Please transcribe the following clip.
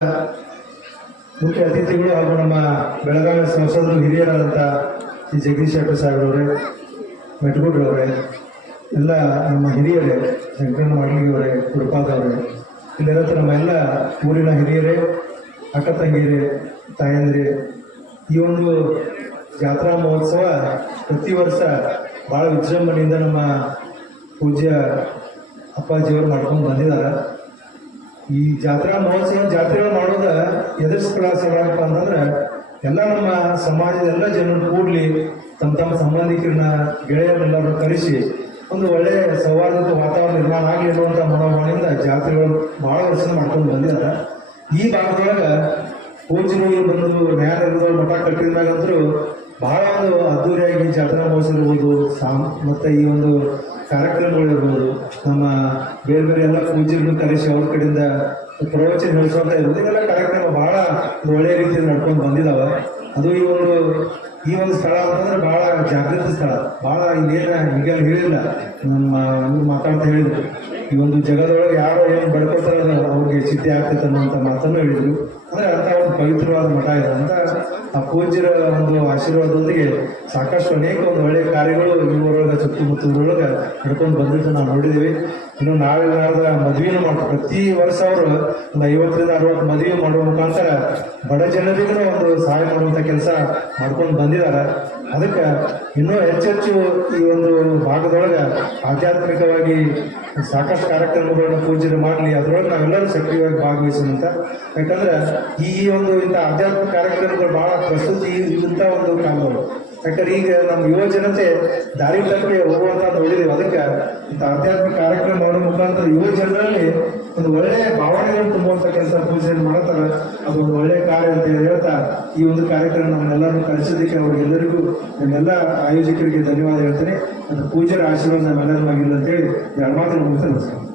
ಮುಖ್ಯ ಅತಿಥಿಗಳು ಹಾಗೂ ನಮ್ಮ ಬೆಳಗಾವಿ ಸಂಸದರು ಹಿರಿಯರಾದಂಥ ಶ್ರೀ ಜಗದೀಶ್ ಶೆಟ್ಟರ್ ಸಾಹೇಬ್ರವರೇ, ಮೆಟ್ಗೂಡ್ರವರೇ, ಎಲ್ಲ ನಮ್ಮ ಹಿರಿಯರೇ, ಶಂಕರಣ್ಣ ಮಾಡ್ಲಿಗಿಯವರೇ, ಗುರುಪಾದ್ ಅವರೇ, ಇಲ್ಲಿರತ್ತ ನಮ್ಮ ಎಲ್ಲ ಊರಿನ ಹಿರಿಯರೇ, ಅಕ್ಕ ತಂಗಿಯರೇ, ತಾಯಂದಿರೇ, ಈ ಒಂದು ಜಾತ್ರಾ ಮಹೋತ್ಸವ ಪ್ರತಿ ವರ್ಷ ಭಾಳ ವಿಜೃಂಭಣೆಯಿಂದ ನಮ್ಮ ಪೂಜ್ಯ ಅಪ್ಪಾಜಿಯವರು ಮಾಡ್ಕೊಂಡು ಬಂದಿದ್ದಾರೆ. ಈ ಜಾತ್ರಾ ಮಹೋತ್ಸವ ಜಾತ್ರೆಗಳು ಮಾಡೋದ ಎದುರಿಸ್ಕೊಳ್ಳಪ್ಪ ಅಂತಂದ್ರೆ ಎಲ್ಲ ನಮ್ಮ ಸಮಾಜದ ಎಲ್ಲ ಜನರು ಕೂಡ್ಲಿ ತಮ್ಮ ತಮ್ಮ ಸಂಬಂಧಿಕರನ್ನ ಗೆಳೆಯರನ್ನೆಲ್ಲರೂ ಕರೆಸಿ ಒಂದು ಒಳ್ಳೆಯ ಸೌಹಾರ್ದದ ವಾತಾವರಣ ನಿರ್ಮಾಣ ಆಗಲಿ ಅನ್ನುವಂಥ ಮನೋಭಾವನೆಯಿಂದ ಜಾತ್ರೆಗಳು ಬಹಳ ವರ್ಷ ಮಾಡ್ಕೊಂಡು ಬಂದಿದ್ದಾರೆ. ಈ ಭಾಗದೊಳಗೆ ಪೂಜ್ಯರು ಬಂದು ನ್ಯಾಯಾಲಯದ ಮಠ ಕಟ್ಟಿದಾಗಂತರೂ ಬಹಳ ಒಂದು ಅದ್ದೂರಿಯಾಗಿ ಜಾತ್ರಾ ಮಹೋತ್ಸವ ಇರ್ಬೋದು, ಮತ್ತೆ ಈ ಒಂದು ಕಾರ್ಯಕ್ರಮಗಳಿರ್ಬೋದು, ನಮ್ಮ ಬೇರೆ ಬೇರೆ ಎಲ್ಲ ಪೂಜ್ಯರನ್ನು ಕರೆಸಿ ಅವ್ರ ಕಡೆಯಿಂದ ಪ್ರವಚನ ನಡೆಸುವಂತ ಇರ್ಬೋದು, ಇದೆಲ್ಲ ಕಾರ್ಯಕ್ರಮ ಬಹಳ ಒಳ್ಳೆಯ ರೀತಿಯಲ್ಲಿ ನಡ್ಕೊಂಡು ಬಂದಿದ್ದಾವೆ. ಅದು ಈ ಒಂದು ಸ್ಥಳ ಅಂತಂದ್ರೆ ಬಹಳ ಜಾಗೃತ ಸ್ಥಳ. ಬಹಳ ಇಲ್ಲೇನ ಈಗ ಹೇಳಿಲ್ಲ, ನಮ್ಮ ಮಾತಾಡ್ತಾ ಹೇಳಿದ್ರು, ಈ ಒಂದು ಜಗದೊಳಗೆ ಯಾರು ಏನು ಬಡ್ಕೊತಾರ ಅವ್ರಿಗೆ ಚಿಂತೆ ಆಗ್ತೈತೆ ಅನ್ನುವಂಥ ಮಾತನ್ನು ಹೇಳಿದ್ರು. ಅಂದ್ರೆ ಅಂತ ಒಂದು ಪವಿತ್ರವಾದ ಮಠ ಇದೆ ಅಂತ ಆ ಪೂಜ್ಯರ ಒಂದು ಆಶೀರ್ವಾದದೊಂದಿಗೆ ಸಾಕಷ್ಟು ಅನೇಕ ಒಂದು ಒಳ್ಳೆಯ ಕಾರ್ಯಗಳು ಇವರೊಳಗೆ ಸುತ್ತಮುತ್ತಲೊಳಗೆ ನಡ್ಕೊಂಡು ಬಂದಿದ್ದು ನಾವು ನೋಡಿದ್ದೀವಿ. ಇನ್ನು ನಾಳೆ ಮದುವೆನೂ ಮಾಡ್ತಾರೆ. ಪ್ರತಿ ವರ್ಷ ಅವರು ಒಂದು 50ರಿಂದ 60 ಮದುವೆ ಮಾಡುವ ಮುಖಾಂತರ ಬಡ ಜನರಿಗೂ ಒಂದು ಸಹಾಯ ಮಾಡುವಂಥ ಕೆಲಸ ಮಾಡ್ಕೊಂಡು ಬಂದಿದ್ದಾರೆ. ಅದಕ್ಕೆ ಇನ್ನೂ ಹೆಚ್ಚೆಚ್ಚು ಈ ಒಂದು ಭಾಗದೊಳಗೆ ಆಧ್ಯಾತ್ಮಿಕವಾಗಿ ಸಾಕಷ್ಟು ಕಾರ್ಯಕ್ರಮಗಳನ್ನ ಪೂಜೆ ಮಾಡಲಿ, ಅದರೊಳಗೆ ನಾವೆಲ್ಲರೂ ಸಕ್ರಿಯವಾಗಿ ಭಾಗವಹಿಸುವಂತ. ಯಾಕಂದ್ರೆ ಈ ಒಂದು ಇಂಥ ಆಧ್ಯಾತ್ಮಿಕ ಕಾರ್ಯಕ್ರಮಗಳು ಬಹಳ ಪ್ರಸ್ತುತಿ ಇಂಥ ಒಂದು ಕಾಲಗಳು. ಯಾಕಂದ್ರೆ ಈಗ ನಮ್ಮ ಯುವ ಜನತೆ ದಾರಿ ತಪ್ಪಿ ಹೋಗುವಂತ ನೋಡಿದೀವಿ. ಅದಕ್ಕೆ ಇಂಥ ಆಧ್ಯಾತ್ಮಿಕ ಕಾರ್ಯಕ್ರಮ ಮಾಡೋ ಮುಖಾಂತರ ಯುವ ಜನರಲ್ಲಿ ಒಂದು ಒಳ್ಳೆಯ ಭಾವನೆಗಳನ್ನು ತುಂಬುವಂತ ಕೆಲಸ ಪೂಜೆ ಮಾಡ್ತಾರೆ. ಅದು ಒಂದು ಒಳ್ಳೆಯ ಕಾರ್ಯ ಅಂತ ಹೇಳ್ತಾ ಈ ಒಂದು ಕಾರ್ಯಕ್ರಮ ನಮ್ಮೆಲ್ಲರೂ ಕಲಿಸೋದಕ್ಕೆ ಅವ್ರಿಗೆಲ್ಲರಿಗೂ ನಮ್ಮೆಲ್ಲ ಆಯೋಜಕರಿಗೆ ಧನ್ಯವಾದ ಹೇಳ್ತೇನೆ. ಅದು ಪೂಜೆಯ ಆಶೀರ್ವಾದ ನಮ್ಮೆಲ್ಲರ ಆಗಿಲ್ಲ ಅಂತೇಳಿ ಎರಡು ಮಾತು ಮುಗಿಸ್ತಾರೆ.